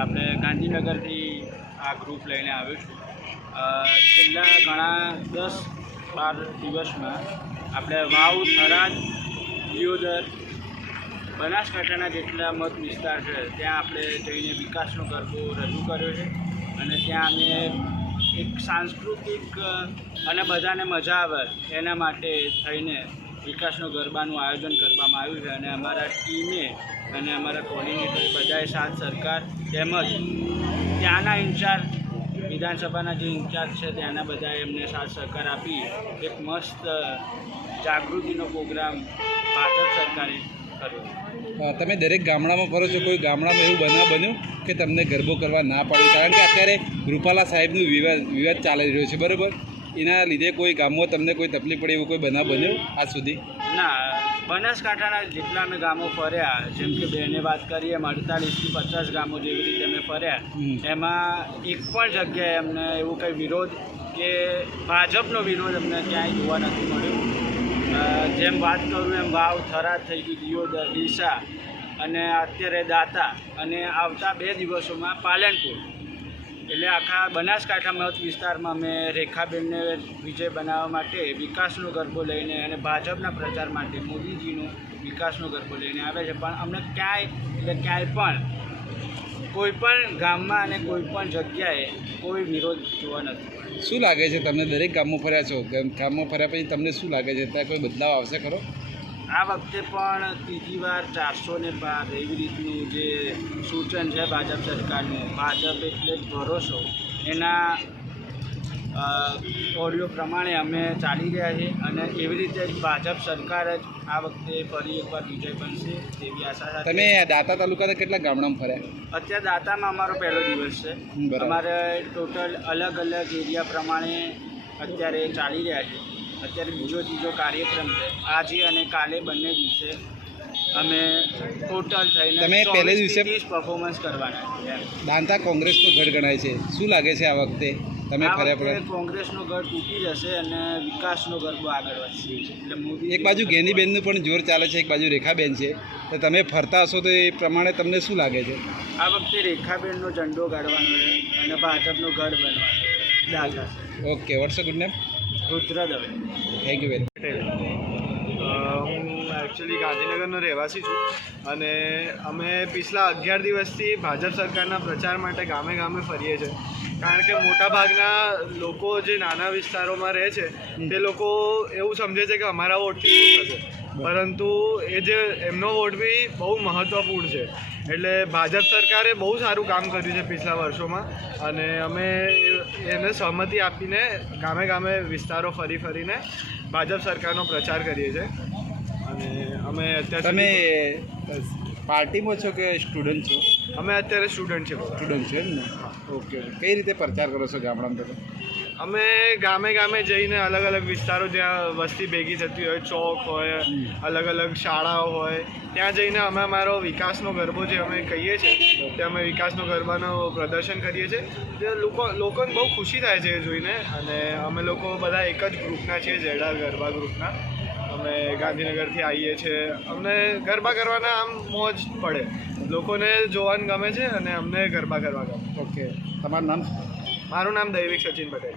આપણે ગાંધીનગરથી આ ગ્રુપ લઈને આવ્યો છું. છેલ્લા ઘણા 10-12 દિવસમાં આપણે વાવ, થરાદ, દિયોદર, બનાસકાંઠાના જેટલા મત વિસ્તાર છે ત્યાં આપણે જઈને વિકાસનો ગરબો રજૂ કર્યો છે. અને ત્યાં અમે એક સાંસ્કૃતિક અને બધાને મજા આવે એના માટે થઈને વિકાસનો ગરબાનું આયોજન કરવામાં આવ્યું છે. અને અમારા ટીમે અને અમારા કોર્ડિનેટર બધાએ સાથ સરકાર તેમજ ત્યાંના ઇન્ચાર્જ, વિધાનસભાના જે ઇન્ચાર્જ છે ત્યાંના બધાએ એમને સાથ સરકાર આપી એક મસ્ત જાગૃતિનો પ્રોગ્રામ ભાજપ સરકારે કર્યો. તમે દરેક ગામડામાં ફરો છો, કોઈ ગામડામાં એવું બન્યું કે તમને ગરબો કરવા ના પાડ્યું? કારણ કે અત્યારે રૂપાલા સાહેબનું વિવાદ ચાલી રહ્યો છે, બરાબર? એના લીધે કોઈ ગામમાં તમને કોઈ તકલીફ પડે એવું કોઈ બનાવ બન્યો આજ સુધી? ના, બનાસકાંઠાના જેટલા અમે ગામો ફર્યા, જેમ કે બેને વાત કરીએ 48થી 50 ગામો જેવી રીતે અમે ફર્યા, એમાં એક પણ જગ્યાએ અમને એવું કંઈ વિરોધ કે ભાજપનો વિરોધ અમને ક્યાંય જોવા નથી મળ્યો. જેમ વાત કરું એમ વાવ, થરાદ થઈ ગયું, દિયોદર, ડીસા અને અત્યારે દાતા અને આવતા 2 દિવસોમાં પાલનપુર. એટલે આખા બનાસકાંઠા મત વિસ્તારમાં અમે રેખાબેનને વિજય બનાવવા માટે વિકાસનો ગરબો લઈને અને ભાજપના પ્રચાર માટે મોદીજીનો વિકાસનો ગરબો લઈને આવ્યા છે. પણ અમને ક્યાંય પણ કોઈ પણ ગામમાં અને કોઈ પણ જગ્યાએ કોઈ વિરોધ જોવા નથી. શું લાગે છે તમને? દરેક ગામમાં ફર્યા છો, ગામમાં ફર્યા પછી તમને શું લાગે છે, ત્યાં કોઈ બદલાવ આવશે ખરો? આ વખતે પણ ત્રીજી વાર 412 એવી રીતનું જે સૂચન છે ભાજપ સરકારનું, ભાજપ એટલે જ ભરોસો, એના ઓડિયો પ્રમાણે અમે ચાલી રહ્યા છીએ. અને એવી રીતે જ ભાજપ સરકાર જ આ વખતે ફરી એકવાર વિજય બનશે તેવી આશા સાથે. તમે દાતા તાલુકાના કેટલા ગામડામાં ફર્યા? અત્યારે દાતામાં અમારો પહેલો દિવસ છે. અમારે ટોટલ અલગ અલગ એરિયા પ્રમાણે અત્યારે ચાલી રહ્યા છે. અત્યારે ત્રીજો કાર્યક્રમ છે. આજે અને કાલે બંને દિવસે અમે ટોટલ થઈને તમે પહેલે દિવસે 30 પરફોર્મન્સ કરવાના છે. દાંતા કોંગ્રેસનો ગઢ ગણાય છે, શું લાગે છે આ વખતે તમે ફર્યા પડે? કોંગ્રેસનો ગઢ તૂટી જશે અને વિકાસનો ગરબો આગળ વધશે. એટલે મોદી એક બાજુ ગેનીબેનનું પણ જોર ચાલે છે, એક બાજુ રેખાબેન છે, તો તમે ફરતા હશો તો એ પ્રમાણે તમને શું લાગે છે? આ વખતે રેખાબેનનો ઝંડો ગાળવાનો છે અને ભાજપનો ગઢ બનવાનો છે દાતા. Okay, what's good name? Rudra Dave. Thank you very much. હું એકચ્યુઅલી ગાંધીનગરનો રહેવાસી છું અને અમે પિછલા 11 દિવસથી ભાજપ સરકારના પ્રચાર માટે ગામે ગામે ફરીએ છીએ. કારણ કે મોટાભાગના લોકો જે નાના વિસ્તારોમાં રહે છે તે લોકો એવું સમજે છે કે અમારા વોટથી શું થશે, પરંતુ એ જે એમનો વોટ બી બહુ મહત્ત્વપૂર્ણ છે. એટલે ભાજપ સરકારે બહુ સારું કામ કર્યું છે પિછલા વર્ષોમાં અને અમે એને સહમતિ આપીને ગામે ગામે વિસ્તારો ફરીને ભાજપ સરકારનો પ્રચાર કરીએ છીએ. અને અમે અત્યારે તમે પાર્ટીમાં છો કે સ્ટુડન્ટ છો? અમે અત્યારે સ્ટુડન્ટ છીએ. સ્ટુડન્ટ છો એમ ને? ઓકે. કઈ રીતે પ્રચાર કરો છો ગામડામાં તમે? અમે ગામે ગામે જઈને અલગ અલગ વિસ્તારો જ્યાં વસ્તી ભેગી થતી હોય, ચોક હોય, અલગ અલગ શાળાઓ હોય, ત્યાં જઈને અમે અમારો વિકાસનો ગરબો જે અમે કહીએ છીએ તે અમે વિકાસનો ગરબાનું પ્રદર્શન કરીએ છીએ. જે લોકોને બહુ ખુશી થાય છે એ જોઈને. અને અમે લોકો બધા એક જ ગ્રુપના છીએ, જેડા ગરબા ગ્રુપના. અમે ગાંધીનગરથી આવીએ છીએ. અમને ગરબા કરવાના આમ મોજ પડે, લોકોને જોવાનું ગમે છે અને અમને ગરબા કરવા ગમે. ઓકે, તમારું નામ? મારું નામ દૈવિક સચિન પટેલ.